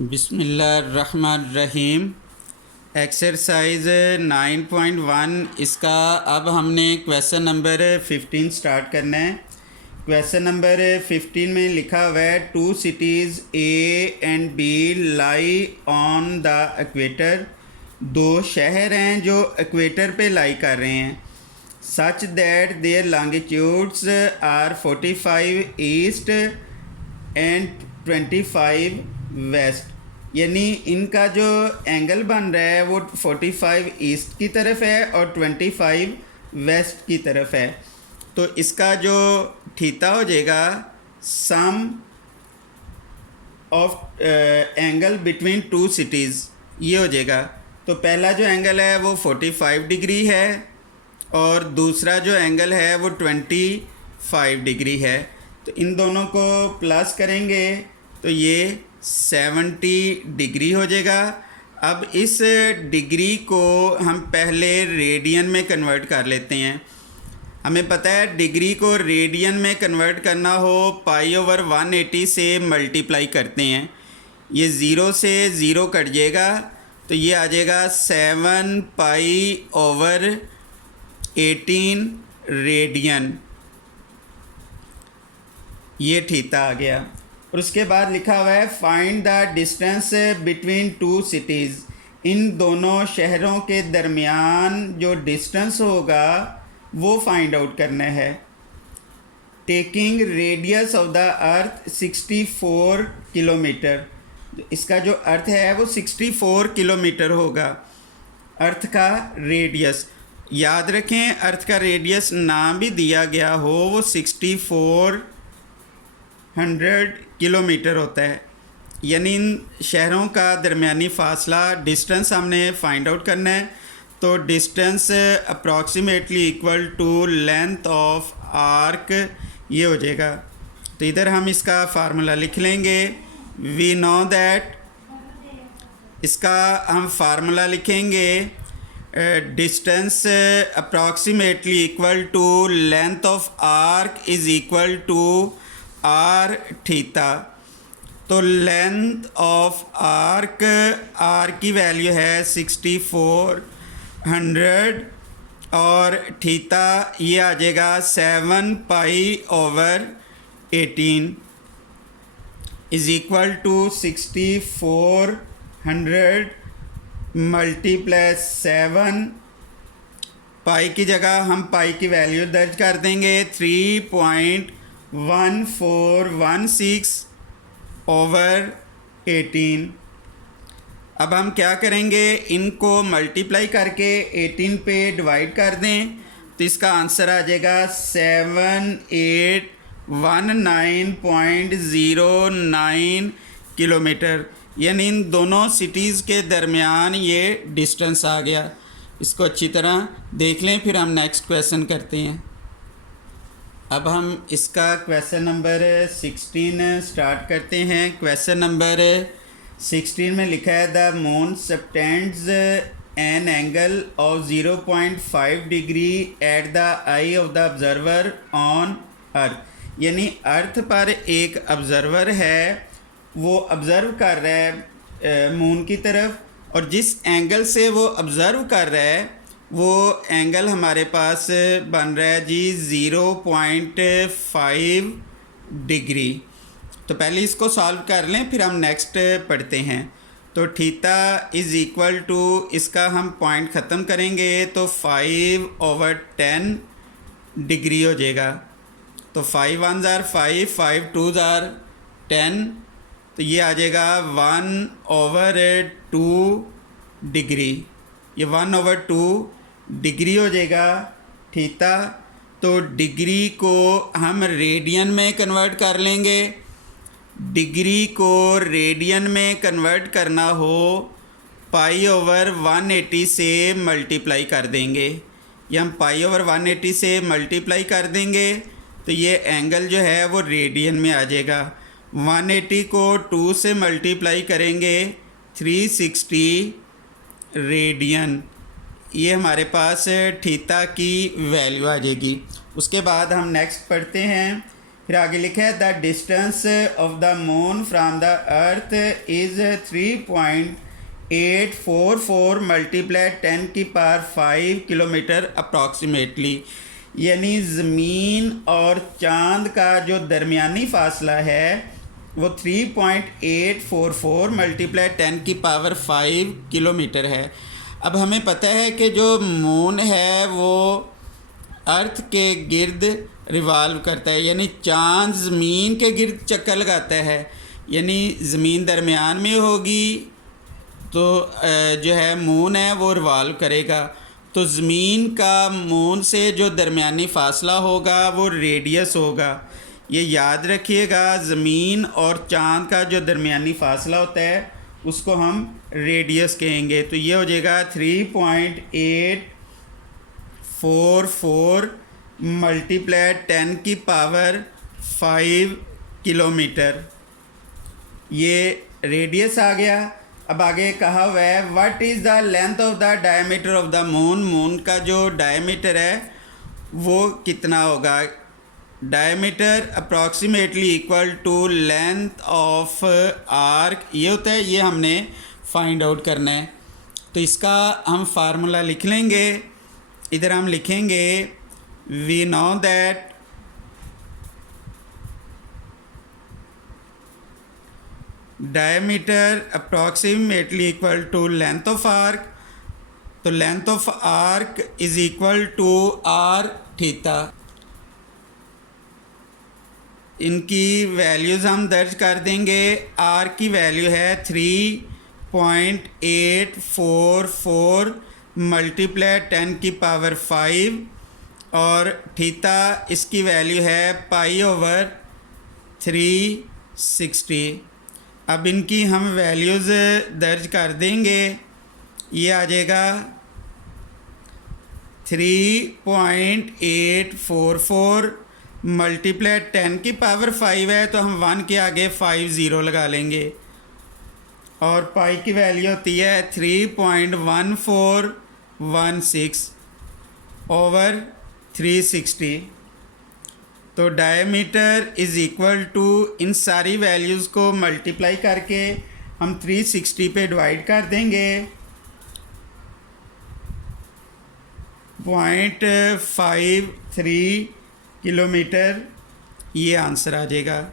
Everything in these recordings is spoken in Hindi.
बिस्मिल्लाहिर्रहमानिर्रहीम। एक्सरसाइज 9.1 इसका अब हमने क्वेश्चन नंबर 15 स्टार्ट करना है। क्वेश्चन नंबर 15 में लिखा हुआ है two cities A and B lie on the equator. दो शहर हैं जो इक्वेटर पे लाई कर रहे हैं। Such that their longitudes are 45 east and 25 west, यानी इनका जो एंगल बन रहा है वो 45 ईस्ट की तरफ है और 25 वेस्ट की तरफ है। तो इसका जो थीटा हो जाएगा sum of angle between two cities, ये हो जाएगा। तो पहला जो एंगल है वो 45 डिग्री है और दूसरा जो एंगल है वो 25 डिग्री है। तो इन दोनों को प्लस करेंगे तो ये 70 डिग्री हो जाएगा। अब इस डिग्री को हम पहले रेडियन में कन्वर्ट कर लेते हैं। हमें पता है डिग्री को रेडियन में कन्वर्ट करना हो पाई/180 से मल्टीप्लाई करते हैं। ये 0 से 0 कट जाएगा तो ये आ जाएगा 7 पाई/18 रेडियन, ये थीटा आ गया। और उसके बाद लिखा हुआ है find the distance between two cities. इन दोनों शहरों के दरमियान जो डिस्टेंस होगा वो फाइंड आउट करना है। Taking radius of the earth 64 kilometre, इसका जो अर्थ है वो 64 किलोमीटर होगा। अर्थ का रेडियस याद रखें, अर्थ का रेडियस ना भी दिया गया हो वो 6400 किलोमीटर होता है। यानी इन शहरों का दरमियानी फ़ासला डिस्टेंस हमने फाइंड आउट करना है। तो distance approximately equal to length of arc, ये हो जाएगा। तो इधर हम इसका फार्मूला लिख लेंगे। वी नो दैट, इसका हम फार्मूला लिखेंगे distance approximately equal to length of arc is equal to r theta. तो लेंथ ऑफ आर्क, आर की वैल्यू है 6400 और थीटा ये आ जाएगा 7 पाई/18 is equal to 6400 multiply 7। Pi की जगह हम पाई की वैल्यू दर्ज कर देंगे 3.1416/18। अब हम क्या करेंगे, इनको मल्टीप्लाई करके 18 पे डिवाइड कर दें तो इसका आंसर आ जाएगा 7819.09 किलोमीटर। यानी इन दोनों सिटीज़ के दरमियान ये डिस्टेंस आ गया। इसको अच्छी तरह देख लें, फिर हम नेक्स्ट क्वेश्चन करते हैं। अब हम इसका क्वेश्चन नंबर 16 स्टार्ट करते हैं। क्वेश्चन नंबर 16 में लिखा है the moon subtends an angle of 0.5 degree at the I of the observer on earth. यानी अर्थ पर एक ऑब्जर्वर है, वो ऑब्ज़र्व कर रहा है मून की तरफ, और जिस एंगल से वो ऑब्ज़र्व कर रहा है वो एंगल हमारे पास बन रहा है जी 0.5 डिग्री। तो पहले इसको सॉल्व कर लें फिर हम नेक्स्ट पढ़ते हैं। तो थीटा इज़ इक्वल टू, इसका हम पॉइंट ख़त्म करेंगे तो 5/10 डिग्री हो जाएगा। तो 5 1 ज़ार 5, 5 2 ज़ार 10, तो ये आ जाएगा 1/2 डिग्री। ये 1/2 डिग्री हो जाएगा थीटा। तो डिग्री को हम रेडियन में कन्वर्ट कर लेंगे। डिग्री को रेडियन में कन्वर्ट करना हो पाई/180 से मल्टीप्लाई कर देंगे। ये हम पाई/180 से मल्टीप्लाई कर देंगे तो ये एंगल जो है वो रेडियन में आ जाएगा। 180 को 2 से मल्टीप्लाई करेंगे 360 रेडियन, ये हमारे पास थीटा की वैल्यू आ जाएगी। उसके बाद हम नेक्स्ट पढ़ते हैं। फिर आगे लिखा है the distance of the moon from the earth is 3.844 multiply 10⁵ kilometre approximately, यानी ज़मीन और चाँद का जो दरमियानी फ़ासला है वो 3.844 मल्टीप्लाई 10⁵ किलोमीटर है। अब हमें पता है कि जो मून है वो अर्थ के गिर्द रिवाल्व करता है, यानी चाँद ज़मीन के गिर्द चक्कर लगाता है, यानी ज़मीन दरमियान में होगी तो जो है मून है वो रिवाल्व करेगा। तो ज़मीन का मून से जो दरमियानी फ़ासला होगा वो रेडियस होगा। ये याद रखिएगा, ज़मीन और चाँद का जो दरमियानी फ़ासला होता है उसको हम रेडियस कहेंगे। तो ये हो जाएगा 3.844 मल्टीप्लाई 10⁵ किलोमीटर, ये रेडियस आ गया। अब आगे कहा हुआ है what is the length of the diameter of the moon, moon का जो डायमीटर है वो कितना होगा। Diameter approximately equal to length of arc, ये होता है, ये हमने फाइंड आउट करना है। तो इसका हम फार्मूला लिख लेंगे, इधर हम लिखेंगे we know that diameter approximately equal to length of arc, तो length of arc is equal to r theta. इनकी वैल्यूज़ हम दर्ज कर देंगे। r की वैल्यू है 3.844 मल्टीप्लाई 10⁵ और थीटा इसकी वैल्यू है π/360। अब इनकी हम वैल्यूज़ दर्ज कर देंगे, ये आ जाएगा 3.844 मल्टीप्लाई 10⁵ है तो हम 1 के आगे 50 लगा लेंगे और पाई की वैल्यू होती है 3.1416 ओवर 360। तो डायमीटर इज़ इक्वल टू, इन सारी वैल्यूज़ को मल्टीप्लाई करके हम 360 पे डिवाइड कर देंगे, 0.53 किलोमीटर, ये आंसर आ जाएगा।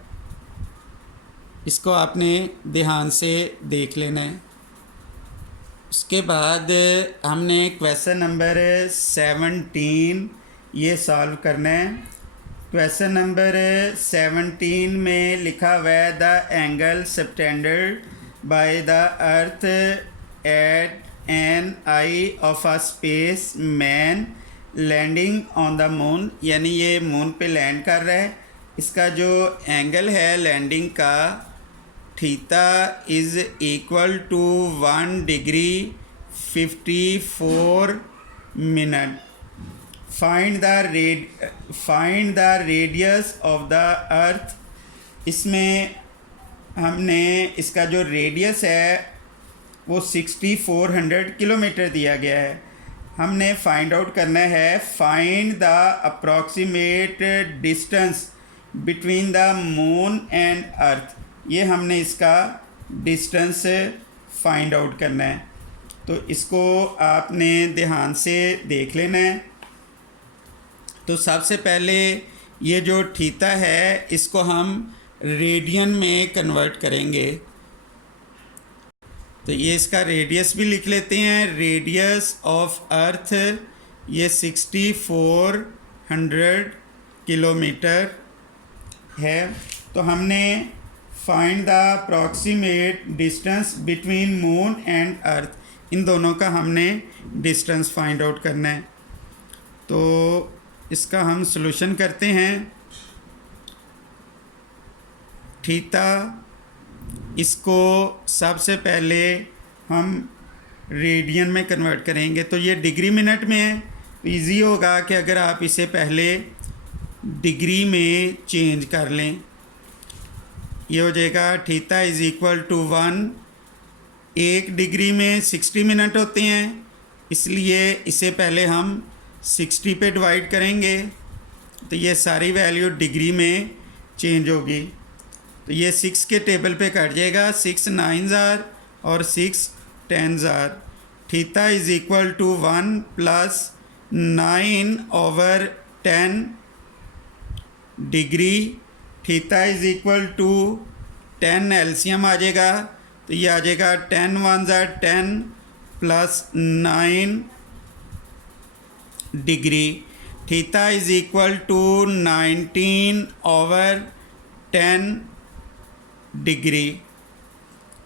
इसको आपने ध्यान से देख लेना है। उसके बाद हमने क्वेश्चन नंबर 17 ये सॉल्व करना है। क्वेश्चन नंबर 17 में लिखा हुआ है the angle subtended by the earth at an eye of a space man landing on the moon, यानी ये मून पे लैंड कर रहा है, इसका जो एंगल है लैंडिंग का theta is equal to 1 degree 54 minute. Find the radius of the earth, इसमें हमने इसका जो रेडियस है वो 6400 किलोमीटर दिया गया है। हमने फाइंड आउट करना है find the approximate distance between the moon and अर्थ, ये हमने इसका डिस्टेंस फाइंड आउट करना है। तो इसको आपने ध्यान से देख लेना है। तो सबसे पहले ये जो थीटा है इसको हम रेडियन में कन्वर्ट करेंगे। तो ये इसका रेडियस भी लिख लेते हैं। रेडियस ऑफ अर्थ ये 6400 किलोमीटर है। तो हमने find the approximate distance between moon and earth, इन दोनों का हमने डिस्टेंस फाइंड आउट करना है। तो इसका हम सॉल्यूशन करते हैं। थीटा, इसको सबसे पहले हम रेडियन में कन्वर्ट करेंगे। तो ये डिग्री मिनट में है, तो ईज़ी होगा कि अगर आप इसे पहले डिग्री में चेंज कर लें। ये हो जाएगा theta is equal to 1, 1 degree में 60 मिनट होते हैं, इसलिए इसे पहले हम 60 पे डिवाइड करेंगे। तो ये सारी वैल्यू डिग्री में चेंज होगी। तो ये 6 के टेबल पे कट जाएगा, 6 9s आर और 6 10s R. Theta is equal to 1 plus 9/10 degree. Theta is equal to 10 LCM आ जाएगा, तो ये आ जाएगा 10 1s R 10 plus 9 degree. Theta is equal to 19/10 degree.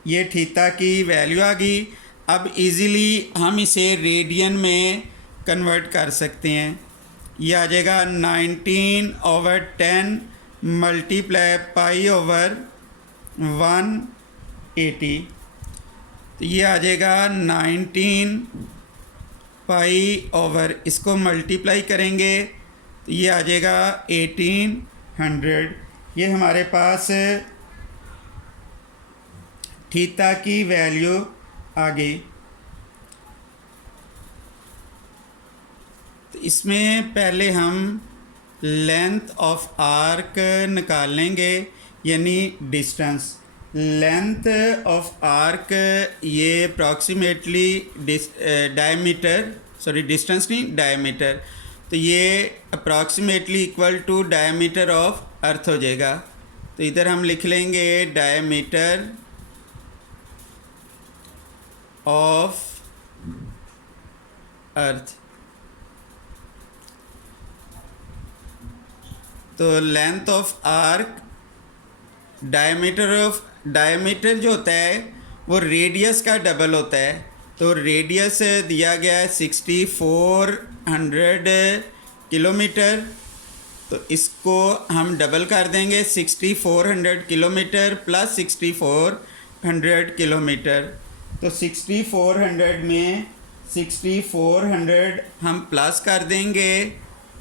ये थीटा की वैल्यू आ गई। अब इजीली हम इसे रेडियन में कन्वर्ट कर सकते हैं। ये आ जाएगा 19/10 मल्टीप्लाई π/180। तो ये आ जाएगा 19 π/, इसको मल्टीप्लाई करेंगे तो ये आ जाएगा 1800। ये हमारे पास थीटा की वैल्यू आ गई। तो इसमें पहले हम लेंथ ऑफ आर्क निकाल लेंगे, यानी डिस्टेंस। लेंथ ऑफ आर्क ये अप्रॉक्सीमेटली डिस्टेंस नहीं, डायमीटर। तो ये approximately equal to diameter of earth हो जाएगा। तो इधर हम लिख लेंगे डायमीटर ऑफ अर्थ। तो लेंथ ऑफ आर्क, डायमीटर जो होता है वो रेडियस का डबल होता है। तो रेडियस दिया गया है 6400 किलोमीटर, तो इसको हम डबल कर देंगे 6400 किलोमीटर प्लस 6400 किलोमीटर। तो 6400 में 6400 हम प्लस कर देंगे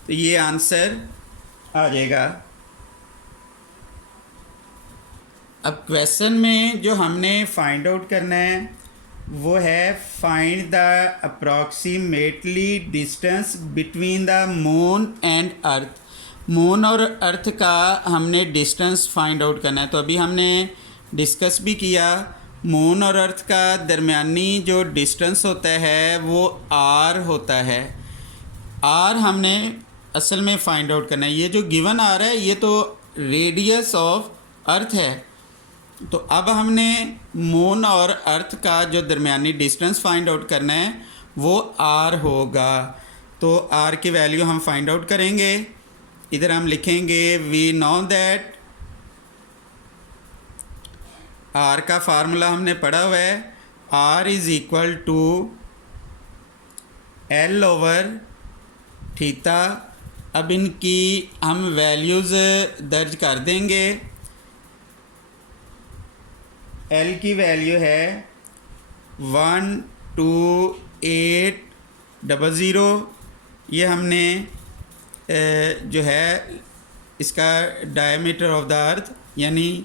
तो ये आंसर आ जाएगा। अब क्वेश्चन में जो हमने फाइंड आउट करना है वो है find the approximately distance between the moon and earth. Moon और अर्थ का हमने डिस्टेंस फाइंड आउट करना है। तो अभी हमने डिस्कस भी किया, मून और अर्थ का दरमियानी जो डिस्टेंस होता है वो आर होता है। आर हमने असल में फ़ाइंड आउट करना है। ये जो गिवन आर है ये तो रेडियस ऑफ अर्थ है। तो अब हमने मून और अर्थ का जो दरमियानी डिस्टेंस फाइंड आउट करना है वो आर होगा। तो आर की वैल्यू हम फाइंड आउट करेंगे। इधर हम लिखेंगे वी नो दैट, आर का फार्मूला हमने पढ़ा हुआ है, r is equal to l over theta. अब इनकी हम वैल्यूज़ दर्ज कर देंगे। एल की वैल्यू है 12800। ये हमने जो है इसका डायमीटर ऑफ द अर्थ यानी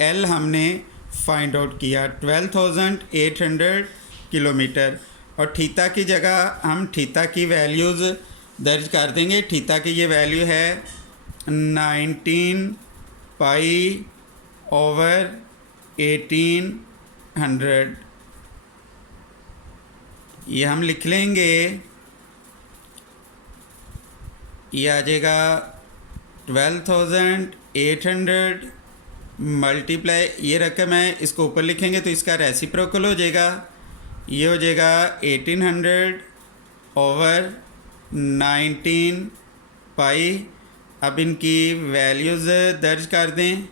एल हमने फाइंड आउट किया 12800 किलोमीटर। और थीटा की जगह हम थीटा की वैल्यूज़ दर्ज कर देंगे। थीटा की ये वैल्यू है 19 π/1800। ये हम लिख लेंगे, ये आ जाएगा 12800 मल्टीप्लाई, ये रकम है इसको ऊपर लिखेंगे तो इसका रेसिप्रोकल हो जाएगा। ये हो जाएगा 1800/19 पाई। अब इनकी वैल्यूज़ दर्ज कर दें।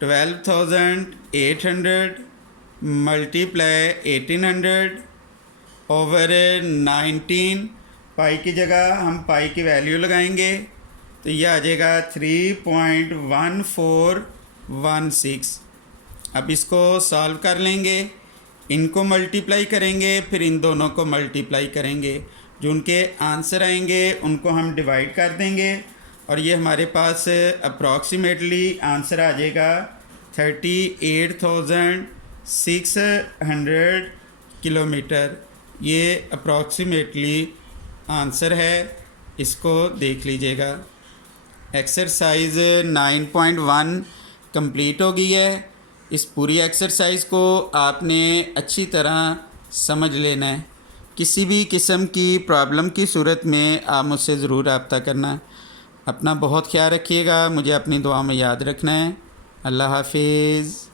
12800 मल्टीप्लाई 1800/19। पाई की जगह हम पाई की वैल्यू लगाएंगे तो यह आ जाएगा 3.1416। अब इसको सॉल्व कर लेंगे, इनको मल्टीप्लाई करेंगे फिर इन दोनों को मल्टीप्लाई करेंगे। जो उनके आंसर आएंगे उनको हम डिवाइड कर देंगे और ये हमारे पास अप्रॉक्सीमेटली आंसर आ जाएगा 38,600 किलोमीटर। ये अप्रॉक्सीमेटली आंसर है, इसको देख लीजिएगा। एक्सरसाइज 9.1 कंप्लीट हो गई है। इस पूरी एक्सरसाइज को आपने अच्छी तरह समझ लेना है। किसी भी किस्म की प्रॉब्लम की सूरत में आप मुझसे ज़रूर रब्ता करना। अपना बहुत ख्याल रखिएगा, मुझे अपनी दुआ में याद रखना है। अल्लाह हाफिज़।